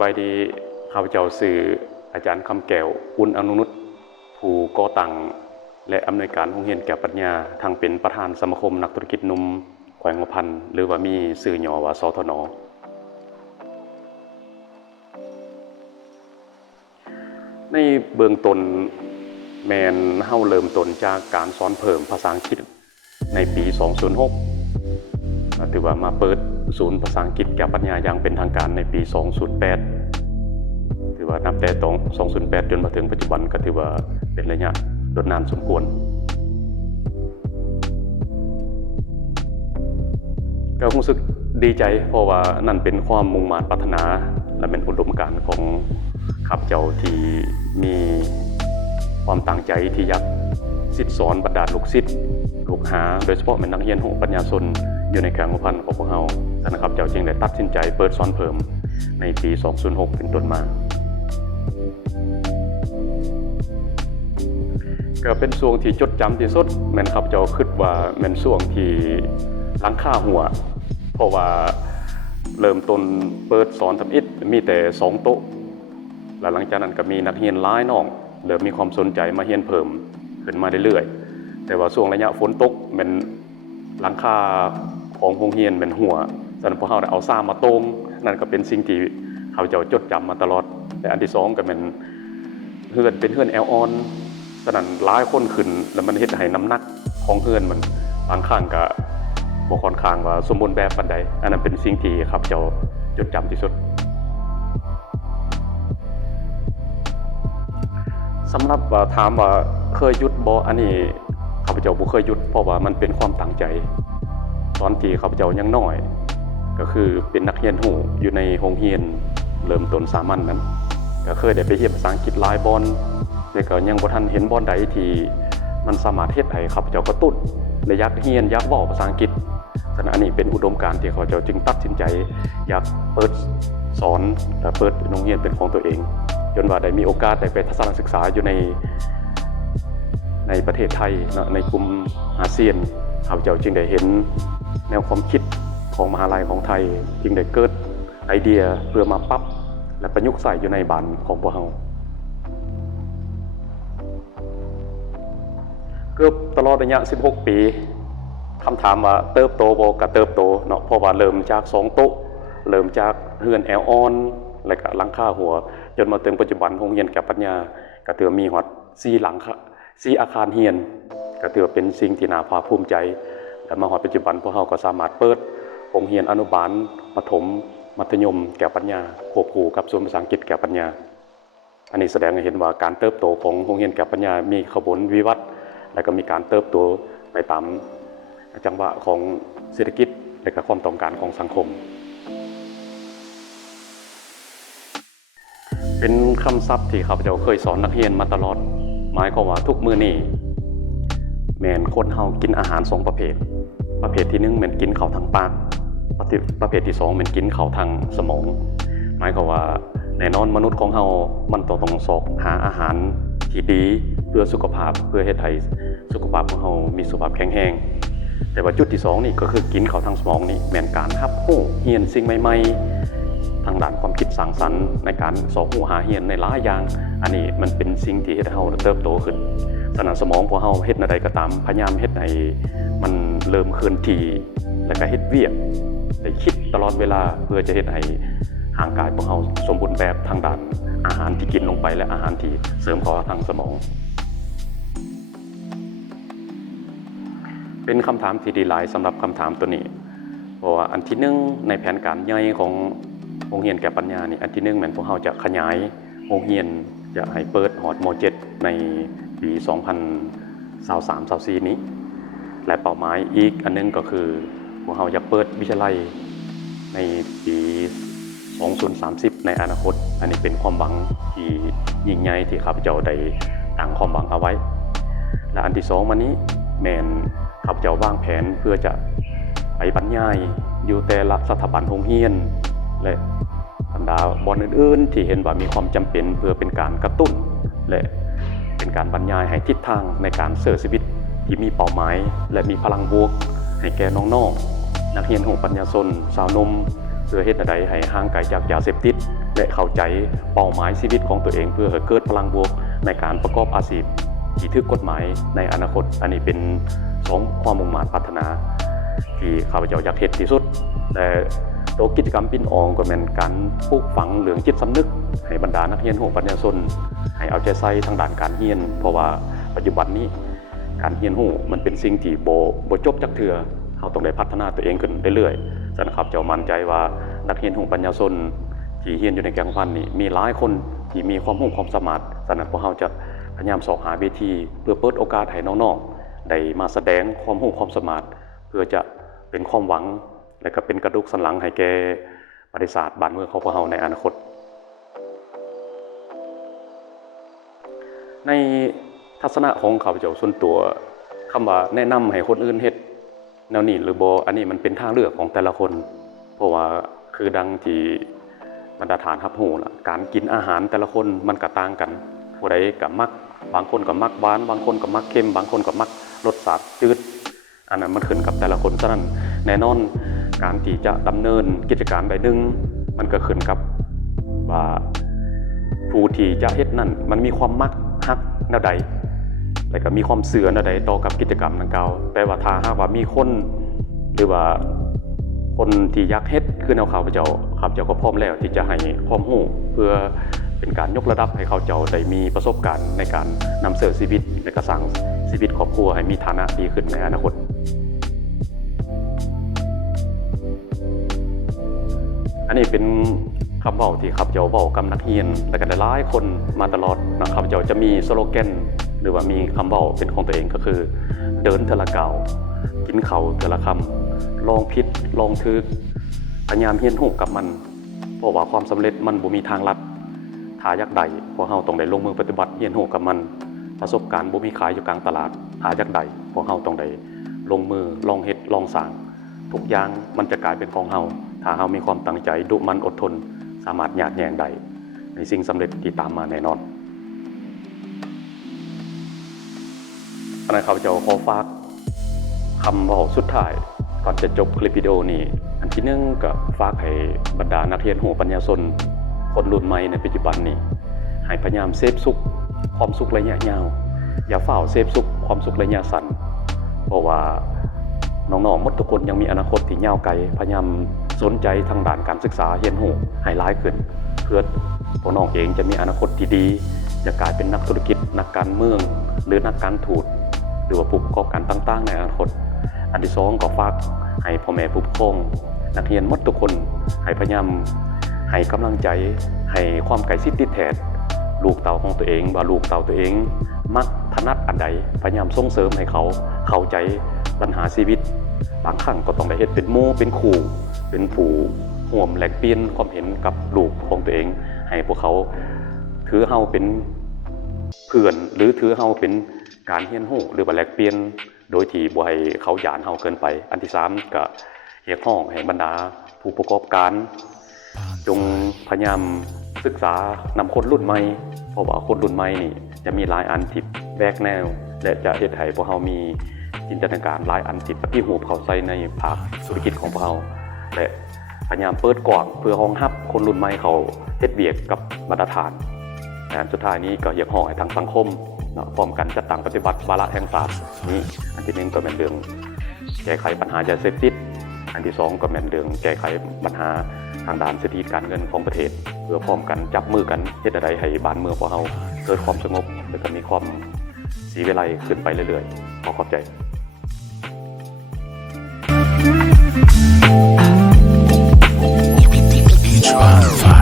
สบายดีข้าพเจ้าสื่ออาจารย์คำแก้วอุ่นอนุนุชผู้ก่อตั้งและอำนวยการโรงเรียนแก้วปัญญาทางเป็นประธานสมาคมนักธุรกิจหนุ่มแขวงหัวพันหรือว่ามีสื่อย่อว่าสทน.ในเบื้องต้นแมนเฮาเริ่มต้นจากการสอนเพิ่มภาษาอังกฤษในปี 2006 ถือว่ามาเปิดศูนย์ภาษาอังกฤษแก้วปัญญาอย่างเป็นทางการในปี 2008 ถือว่านับแต่2008 จนมาถึงปัจจุบันก็ถือว่าเป็นระยะนานสมควรก็รู้สึกดีใจเพราะว่านั่นเป็นความมุ่งมั่นปรารถนาและเป็นอุดมการณ์ของข้าพเจ้าที่มีความตั้งใจที่อยากศิษย์สอนบรรดาลูกศิษย์ลูกหาโดยเฉพาะเป็นนักเรียนของปัญญาชนอยู่ในแขวงหัวพันของพวกเราท่านข้าพเจ้าจึงได้ตัดสินใจเปิดสอนเพิ่มในปี 2006 เป็นต้นมาก็เป็นช่วงที่จดจำที่สุดแม่นข้าพเจ้าคิดว่าแม่นช่วงที่หลังคาหัวเพราะว่าเริ่มต้นเปิดสอนทำอิฐมีแต่2โต๊ะและหลังจากนั้นก็มีนักเรียนหลายน้องเริ่มมีความสนใจมาเรียนเพิ่มขึ้นมาเรื่อยๆแต่ว่าช่วงระยะฝนตกแม่นหลังคาของโรงเรียนเป็นหัวฉะนั้นพวกเราได้เอาซ่ามาโต้งนั่นก็เป็นสิ่งที่ข้าพเจ้าจดจำมาตลอดและอันที่2ก็เป็นเฮือนเป็นเฮือนแอลออนฉะนั้นหลายคนขึ้นแล้วมันเฮ็ดให้น้ำหนักของเฮือนมันบางครั้งก็บ่ค่อนข้างว่าสมบูรณ์แบบปานใดอันนั้นเป็นสิ่งที่ข้าพเจ้าจดจำที่สุดสำหรับว่าถามว่าเคยหยุดบ่อันนี้ข้าพเจ้าบ่เคยหยุดเพราะว่ามันเป็นความตั้งใจตอนที่ข้าพเจ้ายังน้อยก็คือเป็นนักเรียนหูอยู่ในโรงเรียนเริ่มต้นสามัญนั้นก็เคยได้ไปเรียนภาษาอังกฤษหลายบอนแต่ก็ยังบ่ทันเห็นบอนใดที่มันสามารถเฮ็ดให้ข้าพเจ้ากระตุ้นและอยากเรียนอยากเว้าภาษาอังกฤษฉะนั้นอันนี้เป็นอุดมการณ์ที่ข้าพเจ้าจึงตัดสินใจอยากเปิดสอนและเปิดโรงเรียนเป็นของตัวเองจนว่าได้มีโอกาสได้ไปทัศนศึกษาอยู่ในประเทศไทยในกลุ่มอาเซียนข้าพเจ้าจึงได้เห็นแนวความคิดของมหาลัยของไทยจึงได้เกิดไอเดียเพื่อมาปรับและประยุกต์ใส่อยู่ในบ้านของพวกเราเกือบตลอดระยะ16 ปีคำถามว่าเติบโตบ่ก็เติบโตเนาะเพราะว่าเริ่มจาก2โต๊ะเริ่มจากเฮือนแอลออนแล้วก็หลังคาหัวจนมาถึงปัจจุบันโรงเรียนแก้วปัญญาก็ถือมีฮอด4หลัง4อาคารเรียนก็ถือเป็นสิ่งที่น่าภาคภูมิใจและมาฮอดปัจจุบันพวกเราก็สามารถเปิดโรงเรียนอนุบาลประถมมัธยมแก้วปัญญาควบคู่กับศูนย์ภาษาอังกฤษแก้วปัญญาอันนี้แสดงให้เห็นว่าการเติบโตของโรงเรียนแก้วปัญญามีขบวนวิวัฒน์และก็มีการเติบโตไปตามจังหวะของเศรษฐกิจและก็ความต้องการของสังคมเป็นคำศัพท์ที่ข้าพเจ้าเคยสอนนักเรียนมาตลอดหมายความว่าทุกมื้อนี้แม่นคนเฮากินอาหาร2ประเภทที่1แม่นกินเข้าทางปากประเภทที่2แม่นกินเข้าทางสมองหมายความว่าแน่นอนมนุษย์ของเฮามันต้องสอกหาอาหารที่ดีเพื่อสุขภาพเพื่อเฮ็ดให้สุขภาพของเฮามีสุขภาพแข็งแรงแต่ว่าจุดที่2นี่ก็คือกินเข้าทางสมองนี่แม่นการรับรู้เรียนสิ่งใหม่ๆทางด้านความคิดสร้างสรรค์ในการสอบรู้หาเรียนในหลายอย่างอันนี้มันเป็นสิ่งที่เฮ็ดให้เฮาเติบโตขึ้นฉะนั้นสมองของเฮาเฮ็ดใดก็ตามพยายามเฮ็ดให้มันเริ่มเคลื่อนที่แล้วก็เฮ็ดเวียกได้คิดตลอดเวลาเพื่อจะเฮ็ดให้ร่างกายของเฮาสมบูรณ์แบบทางด้านอาหารที่กินลงไปและอาหารที่เสริมเข้าทางสมองเป็นคำถามที่ดีหลายสำหรับคำถามตัวนี้เพราะว่าอันที่1ในแผนการใหญ่ของโรงเรียนแก้วปัญญานี่อันที่1แม่นพวกเฮาจะขยายโรงเรียนจะให้เปิดฮอดม.7 ในปี2023-24นี้และเป้าหมายอีกอันนึงก็คือพวกเฮาจะเปิดวิทยาลัยในปี2030ในอนาคตอันนี้เป็นความหวังที่ยิ่งใหญ่ที่ข้าพเจ้าได้ตั้งความหวังเอาไว้และอันที่2มานี้แม่นข้าพเจ้าวางแผนเพื่อจะไปบรรยายอยู่แต่ละสถาบันโรงเรียนและบรรดาบอนอื่นๆที่เห็นว่ามีความจำเป็นเพื่อเป็นการกระตุ้นและเป็นการบรรยายให้ทิศทางในการเสริมชีวิตที่มีเป้าหมายและมีพลังบวกให้แก่น้องๆนักเรียนของปัญญาชนสาวนม เพื่อเฮ็ดใดให้ห่างไกลจากยาเสพติดและเข้าใจเป้าหมายชีวิตของตัวเองเพื่อให้เกิดพลังบวกในการประกอบอาชีพที่ถูกกฎหมายในอนาคตอันนี้เป็น2ความมุ่งมั่นปรารถนาที่ข้าพเจ้าอยากเฮ็ดที่สุดแต่ตัวกิจกรรมปิ้นอองก็เป็นการปลูกฝังเรื่องจิตสำนึกให้บรรดานักเรียนของปัญญาชนให้เอาใจใส่ทางด้านการเรียนเพราะว่าปัจจุบันนี้การเรียนรู้มันเป็นสิ่งที่บ่จบจักเทื่อเราต้องได้พัฒนาตัวเองขึ้นเรื่อยๆฉะนั้นครับเจ้ามั่นใจว่านักเรียนของปัญญาชนที่เรียนอยู่ในแกงพันนี่มีหลายคนที่มีความรู้ความสามารถฉะนั้นพวกเราจะพยายามสอบหาเวทีเพื่อเปิดโอกาสให้น้องๆได้มาแสดงความรู้ความสามารถเพื่อจะเป็นความหวังและก็เป็นกระดูกสันหลังให้แก่ประวัติศาสตร์บ้านเมืองของพวกเราในอนาคตในทัศนะของข้าพเจ้าส่วนตัวคำว่าแนะนำให้คนอื่นเฮ็ดแนวนี้หรือบ่อันนี้มันเป็นทางเลือกของแต่ละคนเพราะว่าคือดังที่บรรดาฐานรับรู้ล่ะการกินอาหารแต่ละคนมันก็ต่างกันผู้ใดก็มักบางคนก็มักหวานบางคนก็มักเค็มบางคนก็มักรสชาติจืดอันนั้นมันขึ้นกับแต่ละคนฉะนั้นแน่นอนการที่จะดำเนินกิจการใดหนึ่งมันก็ขึ้นกับว่าผู้ที่จะเฮ็ดนั่นมันมีความมักฮักแนวใดและก็มีความเสื่อแนวใดต่อกับกิจกรรมดังกล่าวแต่ว่าถ้าหากว่ามีคนหรือว่าคนที่อยากเฮ็ดคือแนวข้าพเจ้าก็พร้อมแล้วที่จะให้ความรู้เพื่อเป็นการยกระดับให้เขาเจ้าได้มีประสบการณ์ในการนำเสนอชีวิตและก็สร้างชีวิตครอบครัวให้มีฐานะดีขึ้นในอนาคตอันนี้เป็นคำเว้าที่ข้าพเจ้าเว้ากับนักเรียนและก็หลายคนมาตลอดนะข้าพเจ้าจะมีสโลแกนหรือว่ามีคำเว้าเป็นของตัวเองก็คือเดินเทอละก้าวกินข้าวเทอละคำลองผิดลองถูกพยายามเรียนรู้กับมันเพราะว่าความสำเร็จมันบ่มีทางลัดถ้าอยากได้พวกเราต้องได้ลงมือปฏิบัติเรียนรู้กับมันประสบการณ์บ่มีขายอยู่กลางตลาดถ้าอยากได้พวกเราต้องได้ลงมือลองเฮ็ดลองสร้างทุกอย่างมันจะกลายเป็นของเราถ้าเรามีความตั้งใจดุมันอดทนสามารถหยาดแยงได้ในสิ่งสำเร็จที่ตามมาแน่นอนอันนั้นข้าพเจ้าขอฝากคำเว้าสุดท้ายก่อนจะจบคลิปวิดีโอนี้อันที่หนึ่งก็ฝากให้บรรดานักเรียนหูปัญญาชนคนรุ่นใหม่ในปัจจุบันนี้ให้พยายามเสพสุขความสุขระยะยาวอย่าเฝ้าเสพสุขความสุขระยะสั้นเพราะว่าน้องๆหมดทุกคนยังมีอนาคตที่ยาวไกลพยายามสนใจทางด้านการศึกษาเรียนรู้ให้หลายขึ้นเพื่อพวกน้องเองจะมีอนาคตที่ดีจะกลายเป็นนักธุรกิจนักการเมืองหรือนักการทูตหรือว่าผู้ประกอบการต่างๆในอนาคตอันที่สองก็ฝากให้พ่อแม่ผู้ปกครองนักเรียนหมดทุกคนให้พยายามให้กำลังใจให้ความใกล้ชิดติดแทนลูกเต่าของตัวเองว่าลูกเต่าตัวเองมักถนัดอันใดพยายามส่งเสริมให้เขาเข้าใจปัญหาชีวิตบางครั้งก็ต้องได้เฮ็ดเป็นหมู่เป็นครูเป็นผู้ร่วมแลกเปลี่ยนความเห็นกับลูกของตัวเองให้พวกเขาถือเฮาเป็นเพื่อนหรือถือเฮาเป็นการเรียนรู้หรือว่าแลกเปลี่ยนโดยที่บ่ให้เขาหยามเฮาเกินไปอันที่3ก็เรียกร้องให้บรรดาผู้ประกอบการจงพยายามศึกษานำคนรุ่นใหม่เพราะว่าคนรุ่นใหม่นี่จะมีหลายอันที่แบกแนวและจะเฮ็ดให้พวกเฮามีจินตนาการหลายอันที่ปฏิรูปเข้าใส่ในภาคธุรกิจของพวกเฮาและพยายามเปิดกว้างเพื่อรองรับคนรุ่นใหม่เขาเฮ็ดเวียกกับมาตรฐานและสุดท้ายนี้ก็เรียกร้องให้ทางสังคมพร้อมกันจัดตั้งปฏิบัติวาระแห่งชาตินี้อันที่1ก็เป็นเรื่องแก้ไขปัญหายาเสพติดอันที่2ก็เป็นเรื่องแก้ไขปัญหาทางด้านเศรษฐกิจการเงินของประเทศเพื่อพร้อมกันจับมือกันเฮ็ดให้บ้านเมืองของเราเกิดความสงบและก็มีความสีวิไลขึ้นไปเรื่อยๆขอบใจEach one